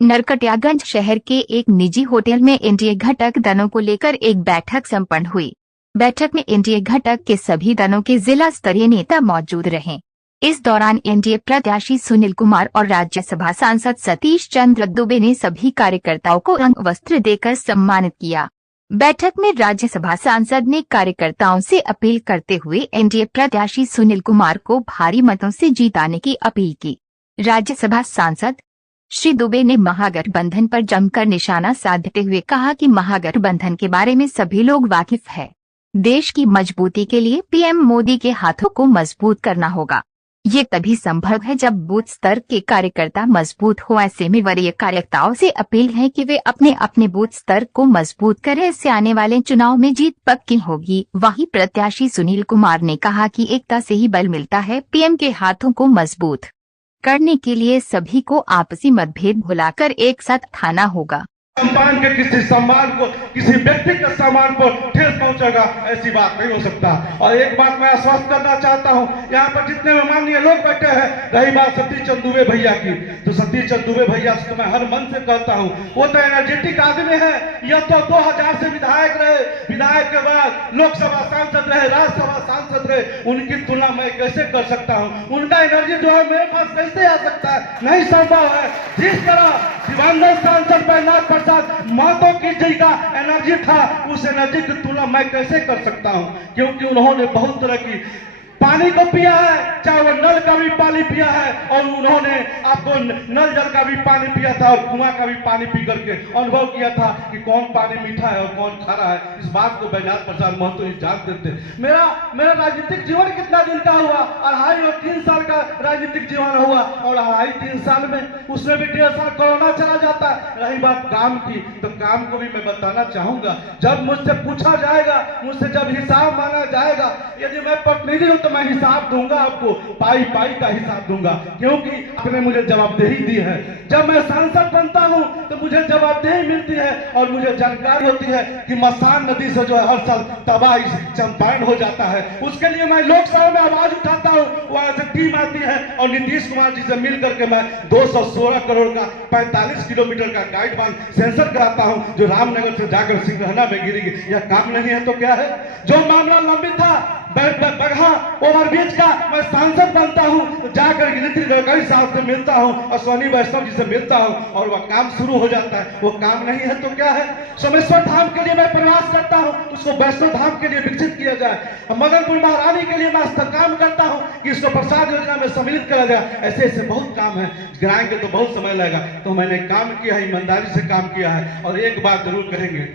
नरकटियागंज शहर के एक निजी होटल में एनडीए घटक दलों को लेकर एक बैठक संपन्न हुई। बैठक में एनडीए घटक के सभी दलों के जिला स्तरीय नेता मौजूद रहे। इस दौरान एनडीए प्रत्याशी सुनील कुमार और राज्यसभा सांसद सतीश चंद्र दुबे ने सभी कार्यकर्ताओं को अंग वस्त्र देकर सम्मानित किया। बैठक में राज्यसभा सांसद ने कार्यकर्ताओं से अपील करते हुए एनडीए प्रत्याशी सुनील कुमार को भारी मतों से जीताने की अपील की। राज्यसभा सांसद श्री दुबे ने महागठबंधन पर जमकर निशाना साधते हुए कहा कि महागठबंधन के बारे में सभी लोग वाकिफ है। देश की मजबूती के लिए पीएम मोदी के हाथों को मजबूत करना होगा। ये तभी संभव है जब बूथ स्तर के कार्यकर्ता मजबूत हो। ऐसे में वरीय कार्यकर्ताओं से अपील है कि वे अपने अपने बूथ स्तर को मजबूत करें। इससे आने वाले चुनाव में जीत पक्की होगी। वहीं प्रत्याशी सुनील कुमार ने कहा कि एकता से ही बल मिलता है। पीएम के हाथों को मजबूत करने के लिए सभी को आपसी मतभेद भुलाकर एक साथ खाना होगा। सम्मान के किसी सम्मान को, किसी व्यक्ति के सम्मान पर ठेस पहुंचेगा, ऐसी बात नहीं हो सकता। और एक बात मैं आश्वस्त करना चाहता हूं, यहाँ पर जितने माननीय लोग बैठे हैं, रही बात सतीश चंद्र दुबे भैया की, तो सतीश चंद्र दुबे भैया से तो मैं हर मन से कहता हूं, वो तो एनर्जेटिक आदमी है। यह तो 2000 से विधायक रहे, विधायक के बाद लोकसभा सांसद रहे, राज्यसभा सांसद रहे। उनकी तुलना मैं कैसे कर सकता हूँ? उनका एनर्जी जो है मेरे पास कैसे आ सकता है? नहीं संभव है। जिस तरह दिवंगत सांसद बैजनाथ मातों की जिनका एनर्जी था, उस एनर्जी की तुलना मैं कैसे कर सकता हूं? क्योंकि उन्होंने बहुत तरह की पानी को पिया है, चाहे वो नल का भी पानी पिया है, और उन्होंने आपको नल जल का भी पानी पिया था और कुआं का भी पानी पी करके अनुभव किया था कि कौन पानी मीठा है और कौन खारा है। इस बात को बैजनाथ प्रसाद महतो जी जानते थे। मेरा राजनीतिक जीवन कितना दिन का हुआ? 2.5 और 3 साल का राजनीतिक जीवन हुआ, और 2.5-3 साल में उसमें भी 1.5 साल कोरोना चला जाता है। रही बात काम की, तो काम को भी मैं बताना चाहूंगा। जब मुझसे पूछा जाएगा, मुझसे जब हिसाब मांगा जाएगा, यदि मैं प्रतिनिधि हूं तो मैं हिसाब दूंगा आपको, पाई का हिसाब दूंगा, क्योंकि आपने मुझे जवाबदेही दी है। जब मैं सांसद बनता हूं तो मुझे जवाबदेही मिलती है और मुझे जानकारी होती है कि मसान नदी से जो है हर साल तबाही चंपारण हो जाता है। उसके लिए मैं लोकसभा में आवाज उठाता हूं, वहां से टीम आती है और नीतीश कुमार जी से मिल करके मैं 216 करोड़ का 45 किलोमीटर का गाइड बांध सेंसर कराता हूं, जो रामनगर से जाकर सिंगरहना में गिरेगी। यह काम नहीं है तो क्या है? जो मामला लंबित था बगहा ओवरब्रिज का, मैं सांसद बनता हूं तो जाकर नितिन गडकरी साहब से मिलता हूं और सोनी वैष्णव जी से मिलता हूं और वह काम शुरू हो जाता है। वो काम नहीं है तो क्या है? सोमेश्वर धाम के लिए मैं प्रयास करता हूं, उसको वैष्णव धाम के लिए विकसित किया जाए। मदनपुर महारानी के लिए मैं काम करता हूं कि इसको प्रसाद योजना में सम्मिलित करा जाए। ऐसे ऐसे बहुत काम है, गिराएंगे तो बहुत समय लगेगा। तो मैंने काम किया है, ईमानदारी से काम किया है। और एक बात जरूर कहेंगे,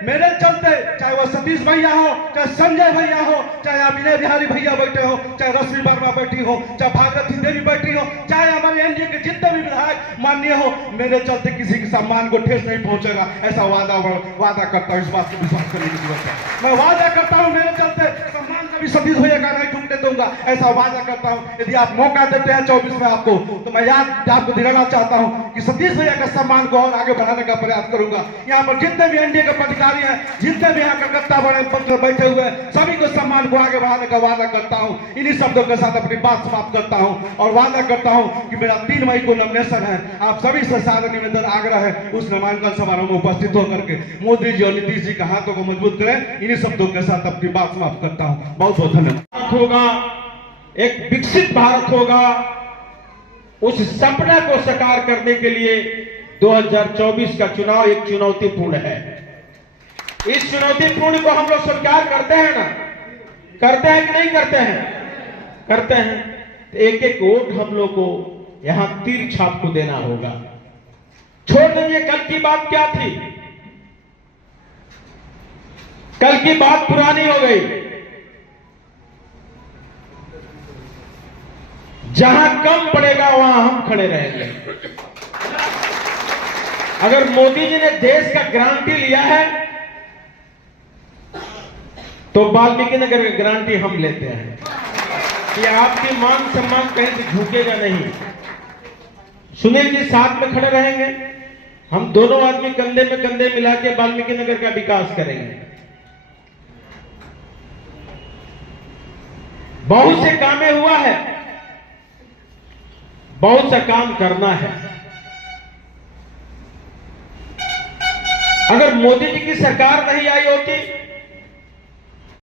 मेरे चलते, चाहे वो सतीश भैया हो, चाहे संजय भैया हो, चाहे विनय बिहारी भैया बैठे हो, चाहे रश्मि वर्मा बैठी हो, चाहे भागवती देवी बैठी हो, चाहे हमारे एनडीए के जितने भी विधायक माननीय हो, मेरे चलते किसी के सम्मान को ठेस नहीं पहुंचेगा। ऐसा वादा करता हूं। इस बात को विश्वास करने की जरूरत है। मैं वादा करता हूं, मेरे चलते सम्मान कभी सतीश भैया का नहीं टूटने दूंगा, ऐसा वादा करता हूं। यदि आप मौका देते हैं 24 में आपको, तो मैं याद आपको दिलाना चाहता हूं कि सतीश भैया का सम्मान को और आगे बढ़ाने का प्रयास करूंगा। यहाँ पर जितने भी एनडीए के पदाधिकारी हैं, जितने भी यहाँ कलकत्ता बैठे हुए हैं, सभी को सम्मान को आगे बढ़ाने का वादा करता हूं। इन्हीं शब्दों के साथ अपनी बात समाप्त करता हूं और वादा करता हूं कि मेरा 3 मई को नॉमिनेशन है। आप सभी से सादर निवेदन आग्रह है, उस नामांकन समारोह में उपस्थित होकर के मोदी जी और नीतीश जी के हाथों को मजबूत करें। इन्हीं शब्दों के साथ अपनी बात समाप्त करता हूं। बहुत बहुत धन्यवाद। होगा एक विकसित भारत होगा, उस सपने को साकार करने के लिए 2024 का चुनाव एक चुनौतीपूर्ण है। इस चुनौतीपूर्ण को हम लोग स्वीकार करते हैं ना? करते हैं कि नहीं करते हैं? करते हैं। तो एक एक वोट हम लोग को यहां तीर छाप को देना होगा। छोड़ दीजिए कल की बात क्या थी, कल की बात पुरानी हो गई। जहां कम पड़ेगा वहां हम खड़े रहेंगे। अगर मोदी जी ने देश का गारंटी लिया है तो वाल्मीकि नगर की गारंटी हम लेते हैं कि आपकी मान सम्मान कहीं से झुकेगा नहीं। सुनील जी साथ में खड़े रहेंगे, हम दोनों आदमी कंधे में कंधे मिला के वाल्मीकि नगर का विकास करेंगे। बहुत से कामें हुआ है, बहुत सा काम करना है। अगर मोदी जी की सरकार नहीं आई होती